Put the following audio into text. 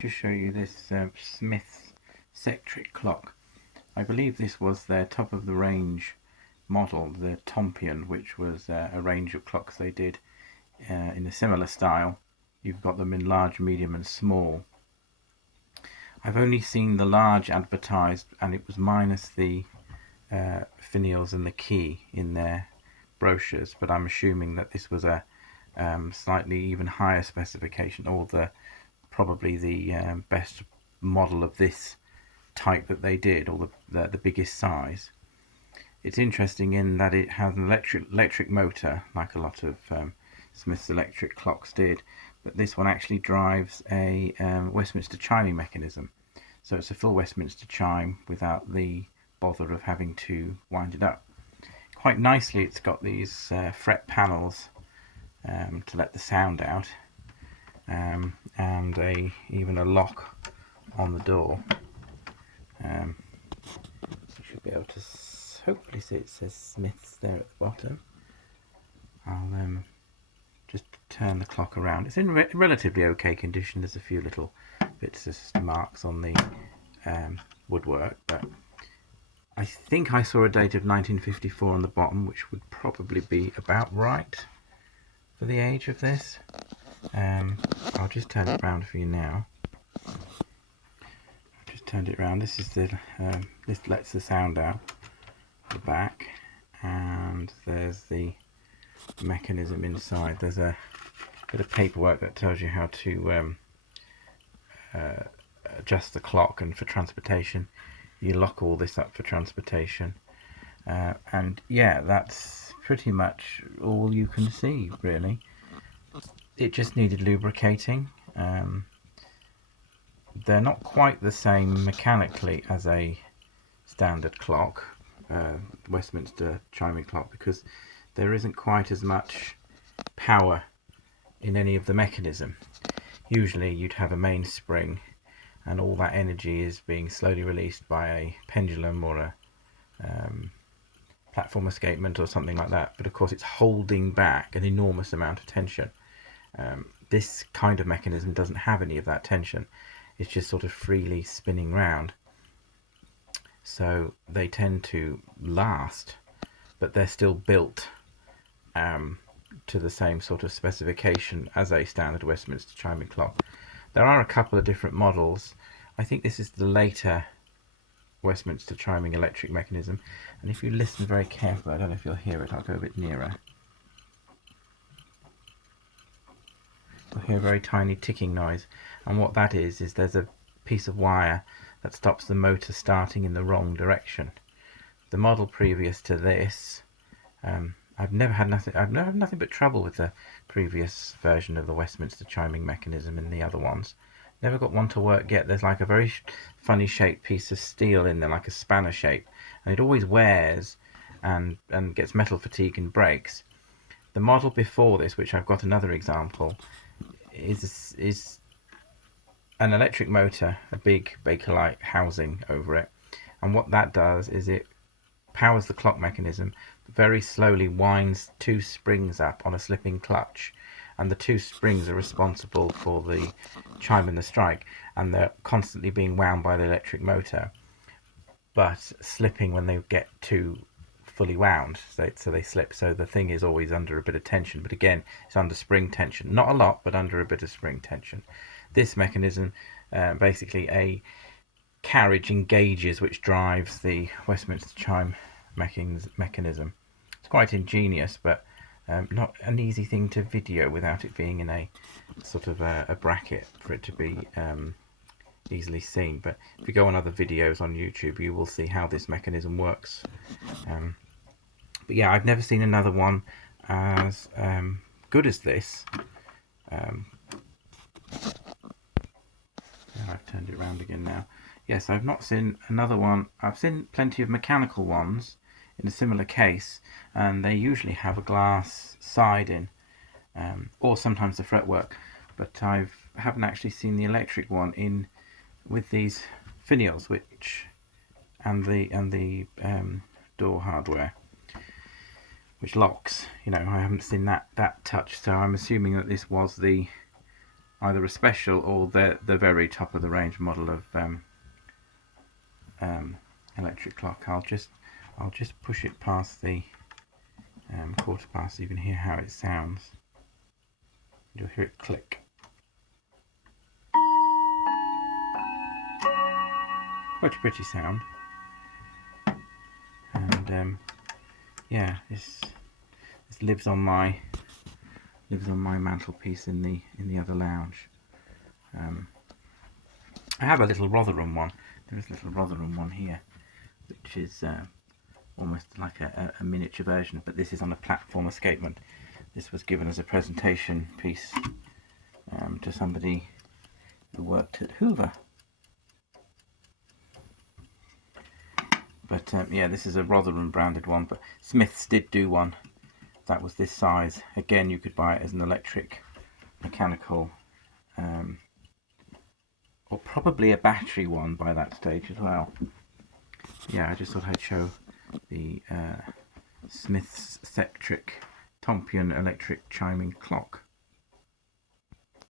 To show you this Smiths Sectric clock. I believe this was their top of the range model, the Tompion, which was a range of clocks they did in a similar style. You've got them in large, medium and small. I've only seen the large advertised, and it was minus the finials and the key in their brochures, but I'm assuming that this was a slightly even higher specification, or probably the best model of this type that they did, or the biggest size. It's interesting in that it has an electric motor, like a lot of Smiths electric clocks did, but this one actually drives a Westminster chiming mechanism. So it's a full Westminster chime without the bother of having to wind it up. Quite nicely, it's got these fret panels to let the sound out, and even a lock on the door. You should be able to hopefully see it says Smiths there at the bottom. I'll just turn the clock around. It's in relatively okay condition. There's a few little bits of marks on the woodwork, but I think I saw a date of 1954 on the bottom, which would probably be about right for the age of this. I'll just turn it around for you now. I've just turned it around. This is this lets the sound out the back, and there's the mechanism inside. There's a bit of paperwork that tells you how to adjust the clock, and for transportation you lock all this up for transportation, and yeah, that's pretty much all you can see really. It just needed lubricating. They're not quite the same mechanically as a standard clock, Westminster chiming clock, because there isn't quite as much power in any of the mechanism. Usually you'd have a mainspring, and all that energy is being slowly released by a pendulum or a platform escapement or something like that, but of course it's holding back an enormous amount of tension. This kind of mechanism doesn't have any of that tension. It's just sort of freely spinning round, so they tend to last, but they're still built to the same sort of specification as a standard Westminster chiming clock. There are a couple of different models. I think this is the later Westminster chiming electric mechanism, and if you listen very carefully, I don't know if you'll hear it, I'll go a bit nearer. You'll hear a very tiny ticking noise, and what that is there's a piece of wire that stops the motor starting in the wrong direction. The model previous to this, I've never had nothing but trouble with the previous version of the Westminster chiming mechanism in the other ones. Never got one to work yet. There's like a very funny shaped piece of steel in there, like a spanner shape, and it always wears and gets metal fatigue and breaks. The model before this, which I've got another example, is an electric motor, a big Bakelite housing over it, and what that does is it powers the clock mechanism, very slowly winds two springs up on a slipping clutch, and the two springs are responsible for the chime and the strike, and they're constantly being wound by the electric motor, but slipping when they get too fully wound, so they slip. So the thing is always under a bit of tension, but again, it's under spring tension, not a lot, but under a bit of spring tension. This mechanism, basically a carriage engages, which drives the Westminster chime mechanism. It's quite ingenious, but not an easy thing to video without it being in a sort of a bracket for it to be easily seen. But if you go on other videos on YouTube, you will see how this mechanism works. But yeah, I've never seen another one as good as this. I've turned it around again now. Yes, I've not seen another one. I've seen plenty of mechanical ones in a similar case, and they usually have a glass side in, or sometimes the fretwork, but I haven't actually seen the electric one in with these finials, and the door hardware, which locks. I haven't seen that touch, so I'm assuming that this was the either a special or the very top of the range model of electric clock. I'll just push it past the quarter past so you can hear how it sounds. You'll hear it click. Quite a pretty sound. And yeah, this lives on my mantelpiece in the other lounge. I have a little Rotherham one. There is a little Rotherham one here, which is almost like a miniature version, but this is on a platform escapement. This was given as a presentation piece to somebody who worked at Hoover. But yeah, this is a Rotherham branded one, but Smiths did do one that was this size. Again, you could buy it as an electric, mechanical, or probably a battery one by that stage as well. Yeah, I just thought I'd show the Smiths Sectric Tompion electric chiming clock.